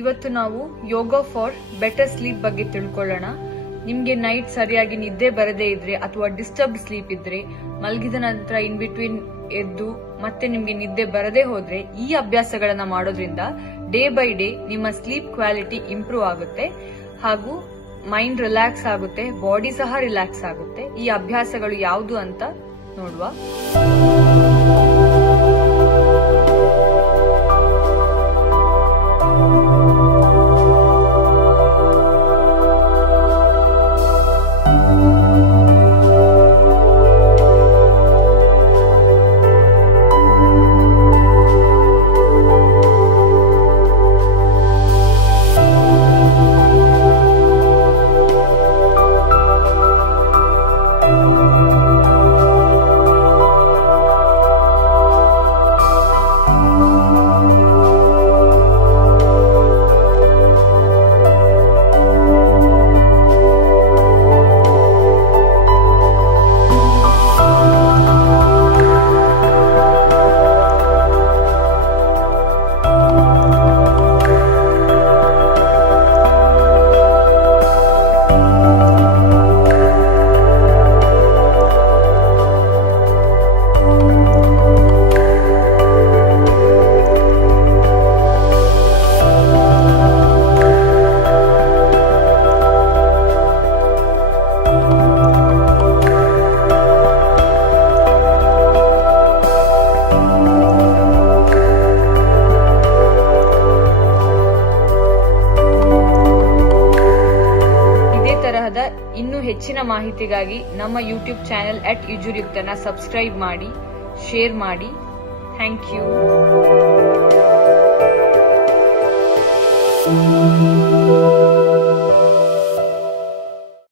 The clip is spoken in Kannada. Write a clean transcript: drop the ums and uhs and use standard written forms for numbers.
ಇವತ್ತು ನಾವು ಯೋಗ ಫಾರ್ ಬೆಟರ್ ಸ್ಲೀಪ್ ಬಗ್ಗೆ ತಿಳ್ಕೊಳ್ಳೋಣ. ನಿಮ್ಗೆ ನೈಟ್ ಸರಿಯಾಗಿ ನಿದ್ದೆ ಬರದೇ ಇದ್ರೆ ಅಥವಾ ಡಿಸ್ಟರ್ಬ್ಡ್ ಸ್ಲೀಪ್ ಇದ್ರೆ, ಮಲಗಿದ ನಂತರ ಇನ್ ಬಿಟ್ವೀನ್ ಎದ್ದು ಮತ್ತೆ ನಿಮ್ಗೆ ನಿದ್ದೆ ಬರದೇ ಹೋದ್ರೆ ಈ ಅಭ್ಯಾಸಗಳನ್ನ ಮಾಡೋದ್ರಿಂದ ಡೇ ಬೈ ಡೇ ನಿಮ್ಮ ಸ್ಲೀಪ್ ಕ್ವಾಲಿಟಿ ಇಂಪ್ರೂವ್ ಆಗುತ್ತೆ ಹಾಗೂ ಮೈಂಡ್ ರಿಲ್ಯಾಕ್ಸ್ ಆಗುತ್ತೆ, ಬಾಡಿ ಸಹ ರಿಲ್ಯಾಕ್ಸ್ ಆಗುತ್ತೆ. ಈ ಅಭ್ಯಾಸಗಳು ಯಾವುದು ಅಂತ ನೋಡುವ. ಇನ್ನೂ ಹೆಚ್ಚಿನ ಮಾಹಿತಿಗಾಗಿ ನಮ್ಮ ಯೂಟ್ಯೂಬ್ ಚಾನೆಲ್ @ಯುಜುರ್ಯುಕ್ತನ ಸಬ್ಸ್ಕ್ರೈಬ್ ಮಾಡಿ, ಶೇರ್ ಮಾಡಿ. Thank you.